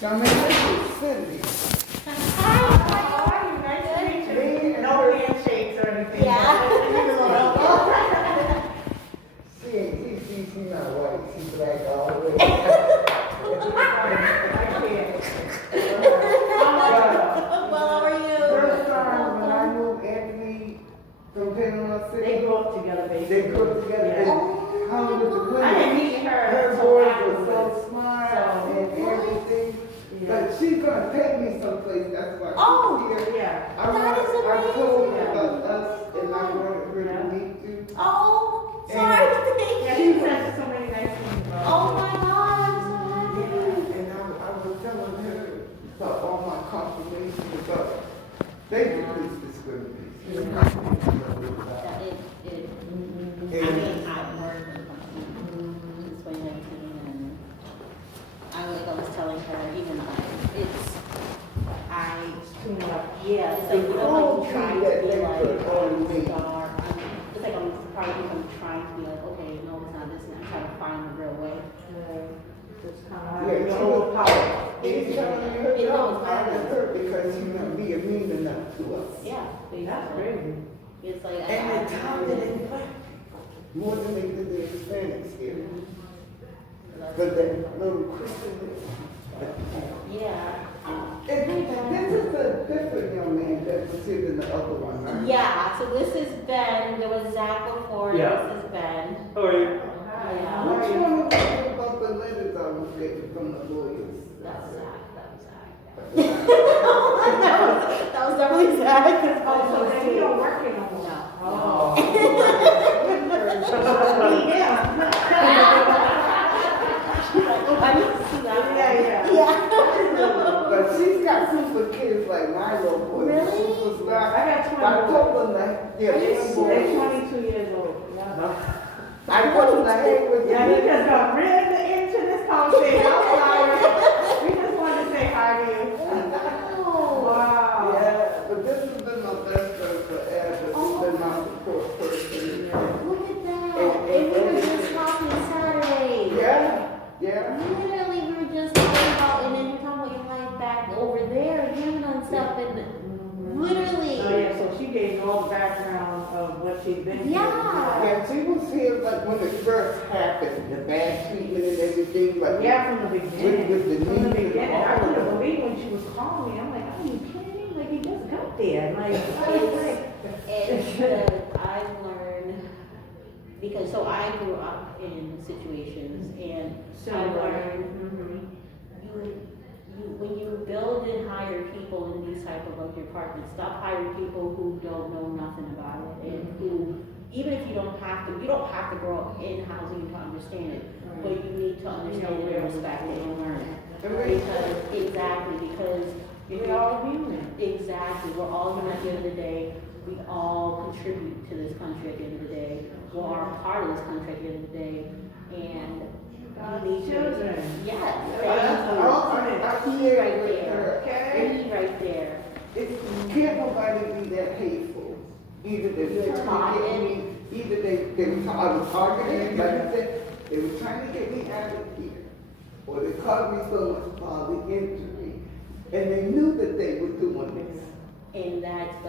So, man, this is Cindy. Hi, how are you? Nice to meet you. No handshakes or anything. Yeah. She's not white, she's black all the way. Well, how are you? First time when I moved Anthony from Panama City. They grew up together, basically. They grew up together. Yeah. And hung with the women. I didn't meet her. Her until boys were afterwards. so smart and everything. But she's gonna take me someplace, that's why Oh. she's here. Yeah. I told her amazing. about us and I wanted her to meet you. Oh, sorry. Yeah, Thank she you. said so many nice things about Oh you. my God, I'm so happy. And I was telling her about all my confirmations about they do this discrimination. That it, I mean, I've worked with them since 2019, and I was telling her, even It's too much. yeah, it's like, you know, like you trying to be like, star. It's like I'm trying to be like, okay, no, it's not this, and I'm trying to find the real way. It's kind of Yeah, like she you're was overpowered. It's telling me her job fired her because you know being mean enough to us. Yeah, That's basically. crazy. It's like, And they targeted black people more than they did the Hispanics here. But that little Christian. yeah. This is a different young man that's sitting the other one, right? Yeah, so this is Ben, there was Zach before, Yeah. this is Ben. How are you? Yeah. Which one was it about the letters I was getting from the lawyers? That was Zach. That was definitely Zach. Oh, so then you don't work anymore? No. Oh. I need to see that. Yeah. Yeah. But she's got super kids like my little boy. Really? Superstar. I got 20 I told them that, yeah, Are you twin They're boys. 22 years old. Yeah. I told them that, hey, with Yeah, he just got really into this conversation. I'm sorry. We just wanted to say hi to you. Wow. Wow. Yeah, but this has been my best friend forever. It's been my support person. Look at that. And we were just talking Saturday. Yeah. Literally, we were just talking about, and then you're talking about your life back over there, and and stuff, and literally. Oh, yeah, so she gave you all the background of what she'd been through. Yeah. Yeah, she was here like when it first happened, the bad treatment and everything, but Yeah, from the beginning. With the From the need and beginning. I all couldn't of it. believe when she was calling me. I'm like, are you kidding me? Like, you just got there. Like, I've learned, because so I grew up in situations, and I learned when you build and hire people in these type of like departments, stop hiring people who don't know nothing about it, and who, even if you don't have to grow up in housing to understand it, but you need to understand it and respect it and learn it. Because we're all human. exactly, we're all human at the end of the day. We all contribute to this country at the end of the day. We are a part of this country at the end of the day, and we need Children. to, I yes, see right it with there, her. key right there. Can't nobody be that hateful. Either they were trying to get me, either I was targeted, like I said, they were trying to get me out of here, or they caused me so much bodily injury, and they knew that they were doing this. And that's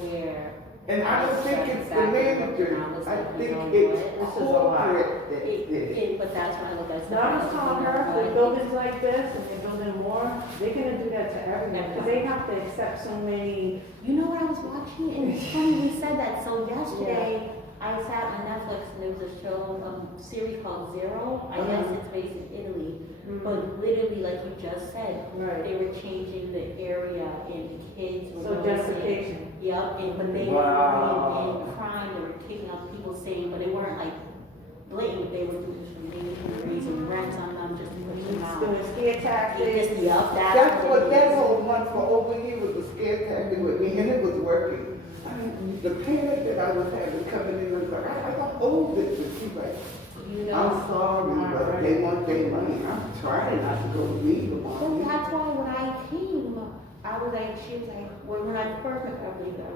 where. And I don't think it's the manager, I think it's corporate that did it. But that's when I look at. So I was telling her, with buildings like this, and they're building more, they're gonna do that to everyone, because they have to accept so many. You know what I was watching, and it's funny we said that. So yesterday, I sat on Netflix and there was a show, series called Zero. I guess it's based in Italy, but literally, like you just said, Right. they were changing the area and the kids were So justification. Yep, but they were in crime. They were kicking out people saying, but they weren't like blatant. They were raising rents on them just to push them out. Doing scare tactics. That's what that whole month for over here was a scare tactic with me, and it was working. I mean, the panic that I was having coming in, was like, I don't hold this, and she's like, You know, I'm sorry, but they want their money. I'm trying not to go leave them so on me. that's why when I came, I was like, she was like, when I first met her,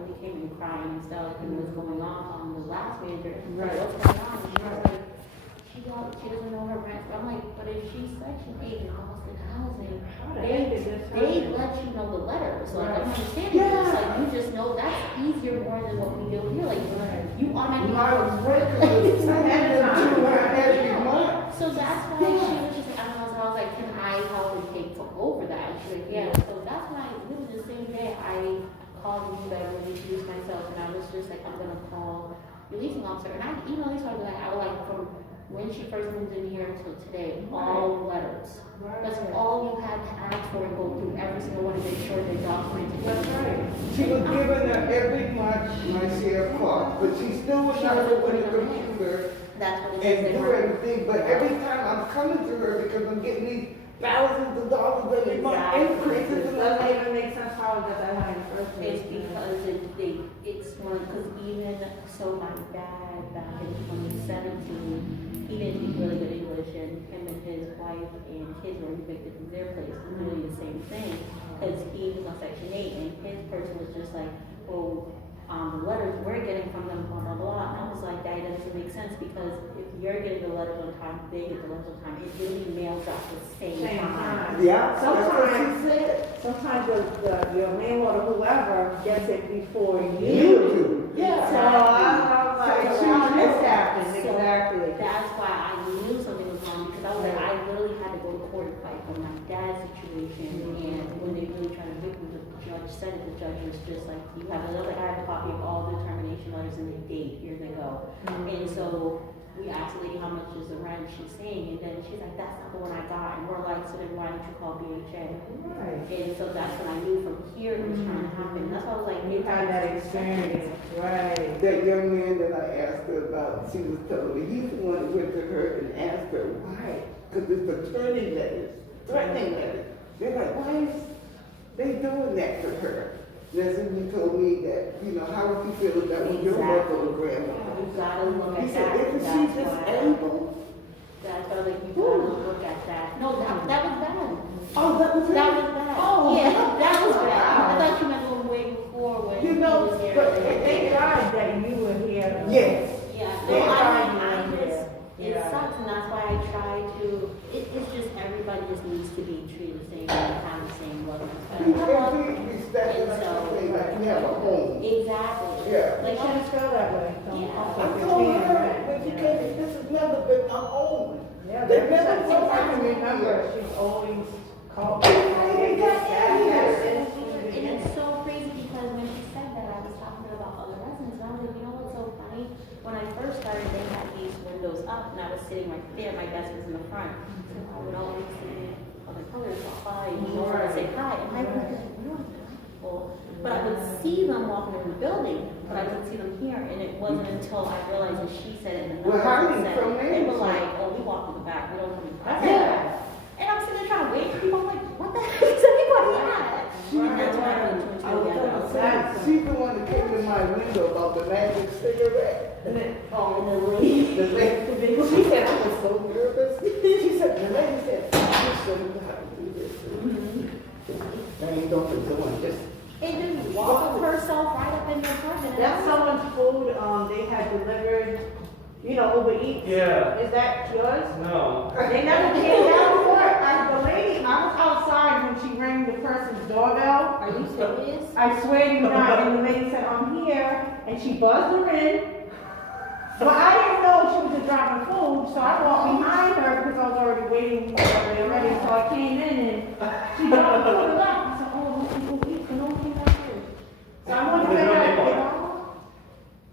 we came in crying and stuff, and what's going on the last manager, Right. what's going on? And she was like, she doesn't know her rent. I'm like, but if she's Section 8 in Austin housing, they let you know the letters. Like, I'm understanding this. Like, you just know that's easier more than what we do here. Like, you automatically My worker was sending them to her every month. So that's why she was just like, I don't know, so I was like, can I help and take over that? And she's like, yeah. So that's when I, literally the same day, I called you guys and introduced myself, and I was just like, I'm gonna call your leasing officer. And I emailed this officer, like, I was like, from when she first moved in here until today, all letters. That's all you had to ask for and go through every single one to make sure they documented. That's right. She was giving her every month my share of cost, but she still was not open the computer That's what it and is. do everything. But every time I'm coming to her because I'm getting these thousands of dollars every month increases. It doesn't even make sense how I got that high in the first place. It's because it's one, because even, so my dad back in 2017, he didn't speak really good English, and him and his wife and kids were evicted from their place, doing the same thing, because he was on Section 8, and his person was just like, well, the letters we're getting from them, blah, blah, blah, and I was like, that doesn't make sense, because if you're getting the letters on time, they get the letters on time, it really mails out the same time. Yeah, that's what she said. Sometimes your landlord or whoever gets it before you You do. do. Yeah. So I'm like, well, this happens, So exactly. that's why I knew something was wrong, because I was like, I literally had to go to court and fight for my dad's situation, and when they really tried to evict me, the judge said it, the judge was just like, you have another, I have a copy of all the termination letters and the date, here they go. And so we asked the lady how much is the rent, she's saying, and then she's like, that's not the one I got, and we're like, so then why didn't you call BHA? Right. And so that's when I knew from here it was trying to happen, that's why I was like, You had that experience, right. That young man that I asked her about, she was telling me, he's the one that went to her and asked her why. Because it's attorney letters, threatening letters. They're like, why is they doing that to her? That's when you told me that, you know, how would you feel if that was your mother or grandmother? You gotta look He at said, that. isn't she disabled? That's why I was like, you gotta look at that. No, that was bad. Oh, that was That it? was bad. Oh, Yeah, that was bad. wow. I thought you meant going way before when You he know, was here. but Thank God that you were here. Yes. Yeah, no, Thank God I you were just, here. it Yeah. sucks, and that's why I try to, it's just everybody just needs to be treated the same way and have the same love and You respect. can't be respected like you say, like you have a home. Exactly. Yeah. They shouldn't feel that way. Yeah. I told her, but you can't, this has never been my home. Yeah, They but never I told me remember, she's always called. And it's so crazy because when she said that, I was talking to her about other residents, and I was like, you know what's so funny? When I first started, they had these windows up, and I was sitting right there, my desk was in the front. So I would always see other colors walk by, and you know, say hi, and I would be like, we don't have people. But I would see them walking in the building, but I wouldn't see them here, and it wasn't until I realized that she said it, and We're hiding said from it. me. They were like, oh, we walk in the back, we don't come in the front. Yeah. And I'm sitting there trying to wait for people, I'm like, what the heck is everybody at? And that's why I went to I was together. gonna say, she's the one that came to my window about the magic cigarette. Oh, the lady. The lady, she said, I was so nervous. She said, the lady said, I'm just showing you how to do this. I ain't going to one, just. And just walked herself right up in the apartment. And That's someone's food, they had delivered, you know, Uber Eats. Yeah. Is that yours? No. They never came down for it. The lady, I was outside when she rang the person's doorbell. Are you serious? I swear to you not, and the lady said, I'm here, and she buzzed her in. But I didn't know she was just dropping food, so I walked behind her because I was already waiting for her already, so I came in and she dropped the food and left. I said, oh, what's Uber Eats? No one came back here. So I wanted to There's no figure name out,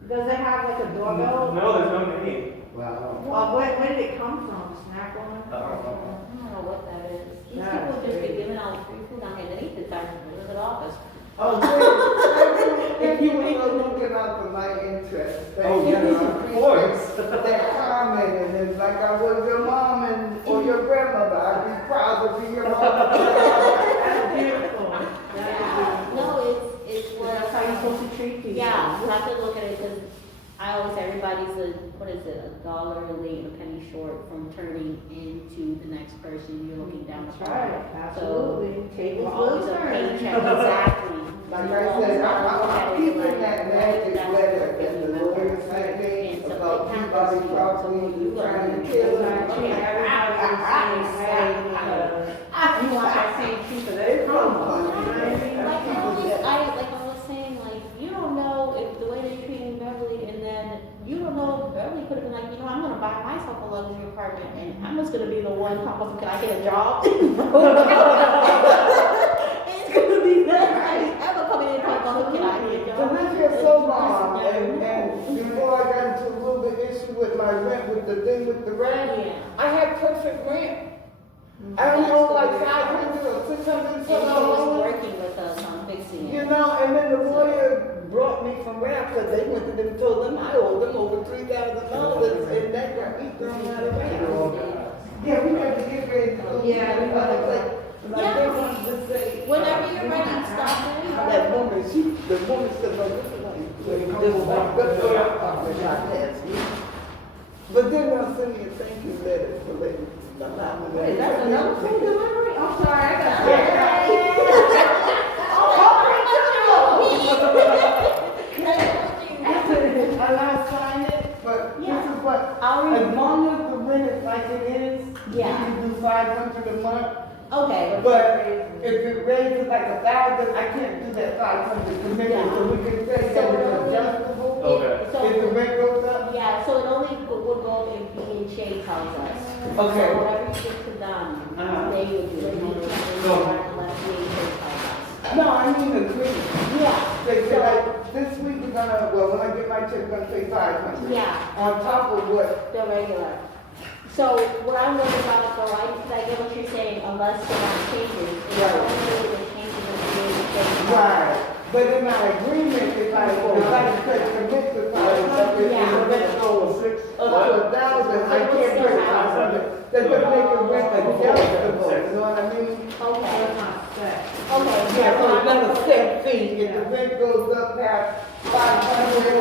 does it have like a doorbell? No, there's no name. Wow. Where did it come from? Snack on? I don't know what that is. These That's people just be crazy. giving out free food on here. They need to start to live in office. Oh, good. If you were looking out for my interest, Oh, thank you. yes, of course. That comment, and it's like I was your mom or your grandmother, I'd be proud to be your mom. That's beautiful. That is Yeah. beautiful. No, it's Well, what that's how you're supposed to treat people. Yeah, you have to look at it because I always say everybody's what is it, $1 late, a penny short from turning into the next person you're looking down That's upon. right, absolutely. So Tables we're will always a turn. paycheck, exactly. Like So I you always said, gotta look at I'm it keeping like, that what magic is that letter person that the giving lawyer me? sent me And something about happens Peabody to you, Properties, you gotta trying to make kill sure me. Treat everybody the same way because you want that same treatment. They come buy myself a luxury apartment, and I'm just gonna be the one talking, can I get a job? It's gonna be that, ever coming in talking, can I get a So job? this is so long, and before I got into a little bit issue with my rent, with the thing with the rent, Yeah. I had perfect rent. I don't know, like 500 or 600 And he something was dollars. working with us on fixing You it. know, and then the lawyer brought me from rap because they went to them and told them I owed them over $3,000, and that got me thrown out of rap. Yeah, we got to get ready to go. Yeah, we gotta go. Like they wanted to say. Whenever you're ready, stop in. That woman, the woman said, no, this is like, this is like, but then they'll send me a thank you letter for letting allow me. Wait, that's another food delivery? I'm sorry, I got. And I sign it, but this is what, I'll read. as long as the rent is like it is, you Yeah. can do 500 a month. Okay. But if it raises like 1,000, I can't do that 500 commitment, so we can say that it's adjustable. Okay. If the rent goes up. Yeah, so it only would go if B&J tells us. Okay. So whatever you give to them, they would do it. You can't really So- run unless B&J tells us. No, I mean agreement. Yeah. They say like, this week we're gonna, well, when I get my check, we're gonna say 500. Yeah, On top of what, the regular. So what I'm worried about though, I get what you're saying, unless there are changes. It's Right. only the changes in B&J. right, but in my agreement, if I commit to 500, Yeah. and the rent goes up to 1,000, I can't pay 500. That doesn't make it rent adjustable, you know what I mean? Okay. Okay. Yeah, so another set fee, if the rent goes up past 500, it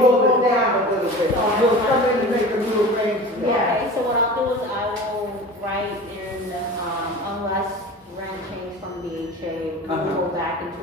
won't go down a little bit. We'll come in and make a new arrangement. Okay, so what I'll do is I will write in, unless rent change from BHA, we will go back into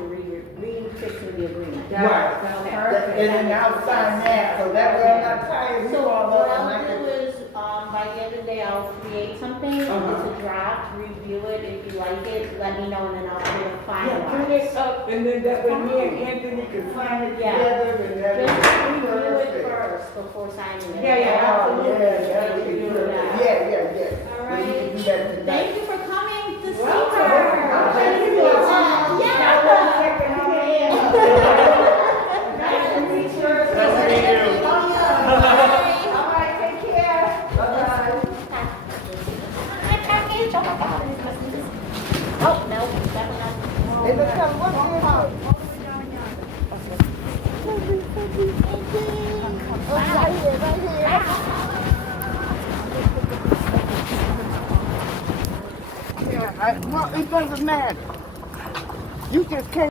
re-fixing the agreement. Right. That's Okay. perfect. And then I'll sign that, so that way I'm not tired So of all what that. I'll do is, by the end of the day, I'll create something, it's Uh-huh. a draft, review it, if you like it, let me know, and then I'll put it Yeah, bring finalized. it up, and then that way me and Anthony can sign it Yeah. together, and that Just is review it perfect. first before signing it. Yeah, yeah, Oh, absolutely. yeah, that would be Do perfect. that. Yeah, yeah. All So you can right. do that tonight. Thank you for coming to see Welcome. her. I'll thank you. Yeah. Nice to meet you. Nice to meet you. All right, take care. Bye-bye. Oh, no, definitely not. Hey, look, come, what's this? Yeah, well, it doesn't matter. You just can't.